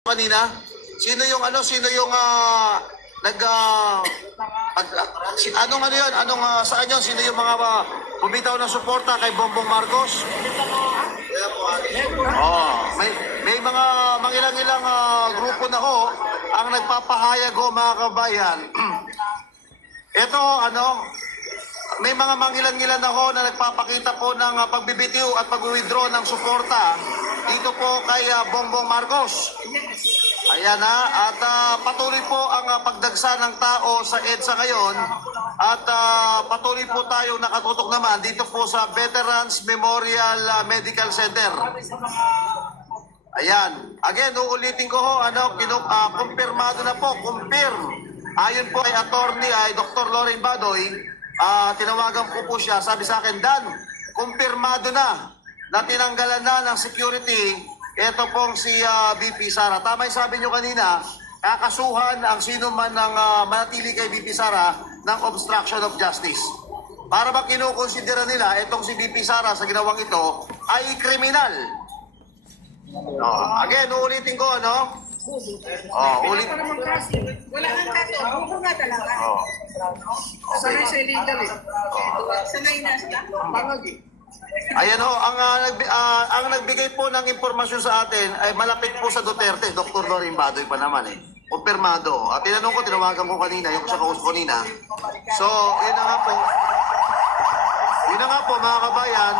Kanina, sino yung nag anong ano yun, saan yun, sino yung mga bumitaw ng suporta kay Bongbong Marcos? May mga mangilang-ilang grupo na ho ang nagpapahayag ho, mga kabayan. Ito may mga mangilan-ngilan ako na nagpapakita po ng pagbibitiw at pag-withdraw ng suporta dito po kay Bongbong Marcos. Ayan at patuloy po ang pagdagsa ng tao sa EDSA ngayon at patuloy po tayong nakatutok naman dito po sa Veterans Memorial Medical Center. Ayan. Again, uulitin ko ho, kumpirmado na po, Ayon po kay attorney Dr. Loren Badoy, tinawagan ko po siya, sabi sa akin, Dan, kumpirmado na tinanggalan na ng security ito pong si VP Sara. Tama yung sabi nyo kanina, kakasuhan ang sino man ng manatili kay VP Sara ng obstruction of justice. Para ba kinukonsidera nila itong si VP Sara sa ginawang ito ay kriminal? Again, uulitin ko, ulit. Wala kang kaso, buko nga talaga. Sanay sa illegal Sanay na siya. Bangag Ayan ho, ang nagbigay po ng impormasyon sa atin ay malapit po sa Duterte, Dr. Loren Badoy pa naman Kumpirmado. At tinawagan ko kanina, yung sa kausap ko kanina. So, yun na nga po mga kabayan,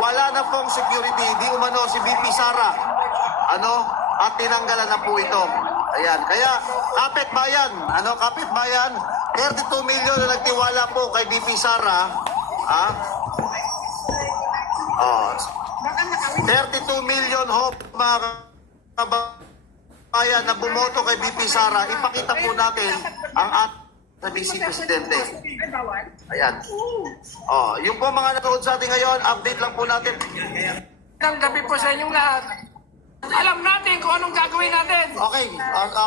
wala na pong security, di umano si VP Sara. At tinanggalan na po ito. Ayan, kaya kapitbayan, 32 million na nagtiwala po kay VP Sara. 32 million ho mga kabayan na bumoto kay VP Sara. Ipakita po natin ang ating Vice Presidente. Ayan. Yung po mga nanood sa atin ngayon, update lang po natin. Ang gabi po sa inyong lahat. Alam natin kung anong gagawin natin. Okay,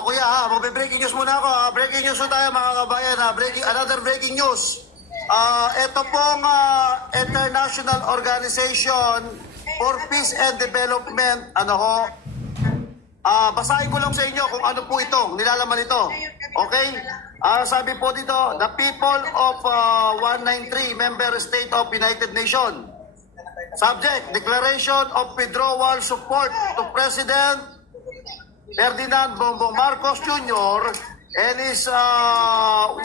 kuya magbe-breaking news muna ako. Breaking news po tayo mga kabayan. Another breaking news. Ito pong International Organization for Peace and Development, basahin ko lang sa inyo kung ano po ito, nilalaman ito. Okay? Sabi po dito, the people of 193 member state of United Nations. Subject, declaration of withdrawal support to President Ferdinand Bongbong Marcos Jr. and his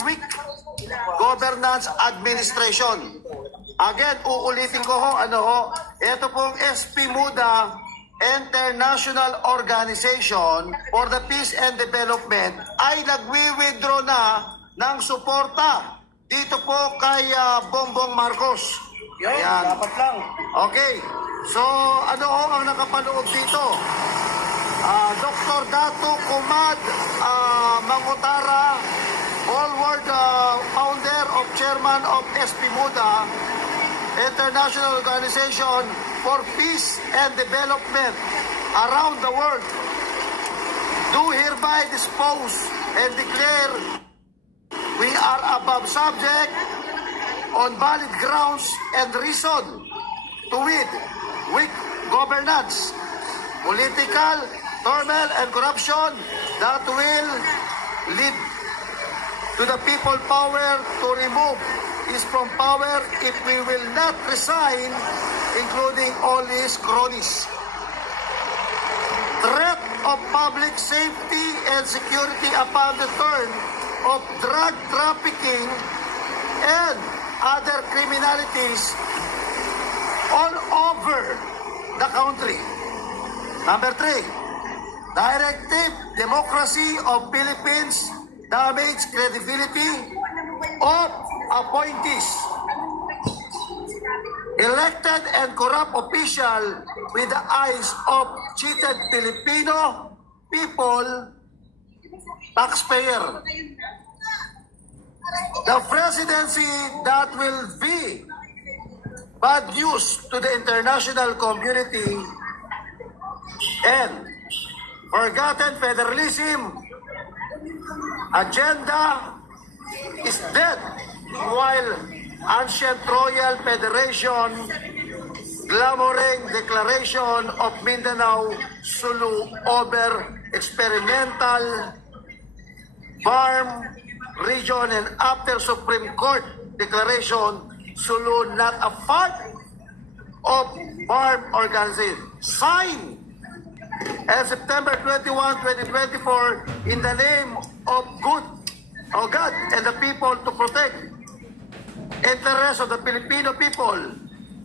weak governance administration. Again, uulitin ko ito pong SP MUDA, International Organization for the Peace and Development, ay nagwi-withdraw na ng suporta dito po kay Bongbong Marcos. Ayan. Dapat lang. Okay. So, ang nakapaloob dito? Dr. Dato Kumad Mangutara, Forward founder of chairman of SP MUDA, International Organization for Peace and Development around the world, do hereby dispose and declare we are above subject on valid grounds and reason to weak governance, political turmoil and corruption that will lead to the people power to remove is from power if we will not resign, including all his cronies. Threat of public safety and security upon the turn of drug trafficking and other criminalities all over the country. Number 3, directive democracy of Philippines damage credibility of appointees, elected and corrupt official with the eyes of cheated Filipino people, taxpayer. The presidency that will be bad news to the international community and forgotten federalism agenda is dead, while ancient royal federation glamoring declaration of Mindanao Sulu over experimental farm region, and after Supreme Court declaration, Sulu not a part of farm organization. Signed and September 21, 2024, in the name of God and the people, to protect interests of the Filipino people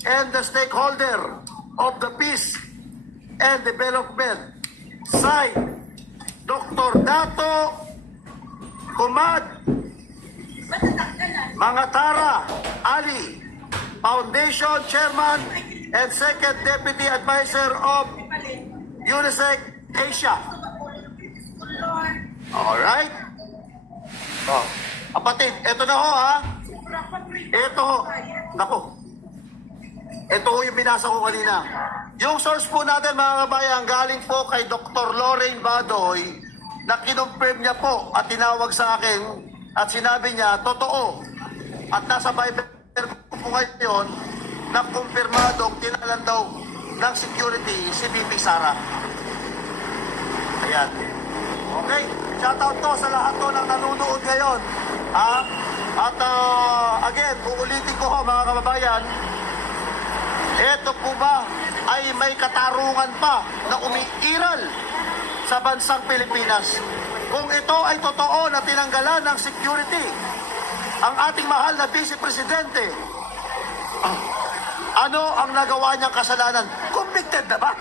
and the stakeholder of the peace and development. Signed, Dr. Dato Kumad Mangatara Ali, Foundation Chairman and Second Deputy Advisor of UNICEF Asia. Alright? Oh, kapatid, ito na ho ha. Ito ho. Naku. Ito ho yung binasa ko kanina. Yung source po natin mga kabayan, galing po kay Dr. Lorraine Badoy, na kinonfirm niya po at tinawag sa akin at sinabi niya, totoo. At nasa Bible po ngayon, na kumpirmadong tinalan daw ng security si Bibi Sara. Ayan. Okay, shoutout to sa lahat to ng nanonood ngayon. Ha? At again, uulitin ko ho mga kababayan, ito po ba ay may katarungan pa na umiiral sa bansang Pilipinas? Kung ito ay totoo na tinanggalan ng security ang ating mahal na Vice Presidente, ano ang nagawa niyang kasalanan? Convicted na ba?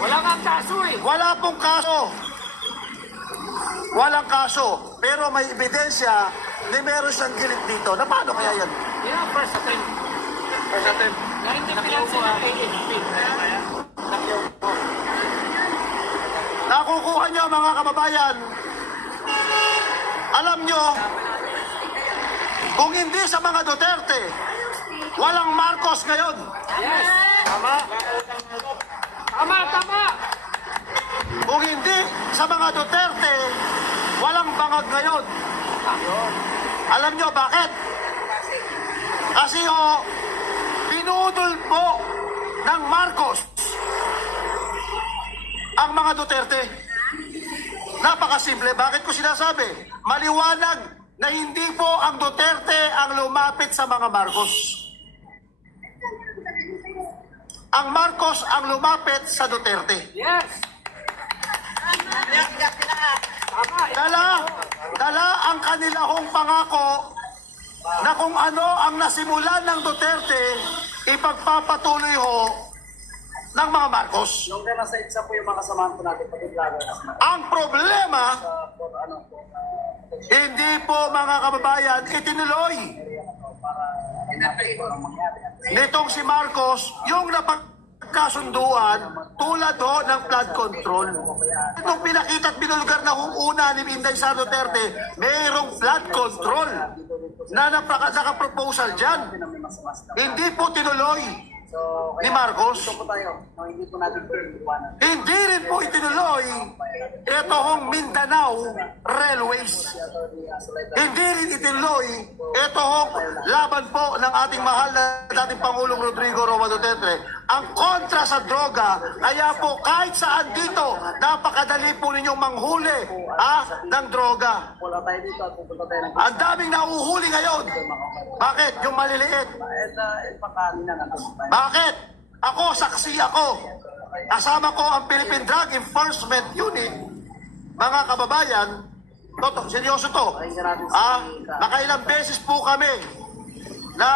Wala kang kaso eh. Wala pong kaso. Walang kaso. Pero may ebidensya na meron siyang gilit dito. Na paano kaya yan? Yeah, first attempt. First attempt. Na hindi pinansin ng AHP. Nakiupo. Nakukuha niyo mga kababayan. Alam niyo, kung hindi sa mga Duterte, walang Marcos ngayon. Yes. Tama. Tama, tama. Kung hindi sa mga Duterte, walang bangag ngayon. Alam niyo bakit? Kasi pinudol po ng Marcos ang mga Duterte. Napakasimple. Bakit ko sinasabi? Maliwanag na hindi po ang Duterte ang lumapit sa mga Marcos. Ang Marcos ang lumapit sa Duterte. Yes. Dala ang kanilahong pangako na kung ano ang nasimulan ng Duterte, ipagpapatuloy ho ng mga Marcos. Nung nasa itsa po yung mga kasamahan po natin, Ang problema, hindi po mga kababayan, itinuloy nitong si Marcos yung napagkasunduan tulad ho ng flood control. Itong pinakita at binulgar na una ni Inday Sara Duterte, mayroong flood control na nakaproposal dyan. Hindi po tinuloy ni Marcos. Hindi rin po itinuloy ito hong Mindanao Railways. Hindi rin itinuloy ito hong laban po ng ating mahal na dating Pangulong Rodrigo Roa Duterte ang kontra sa droga. Kaya po kahit saan dito, napakadali po ninyong manghuli ng droga. Ang daming nauhuli ngayon. Bakit? Yung maliliit. Bakit? Ako, saksi ako. Kasama ko ang Philippine Drug Enforcement Unit. Mga kababayan, seryoso to. Nakailang beses po kami na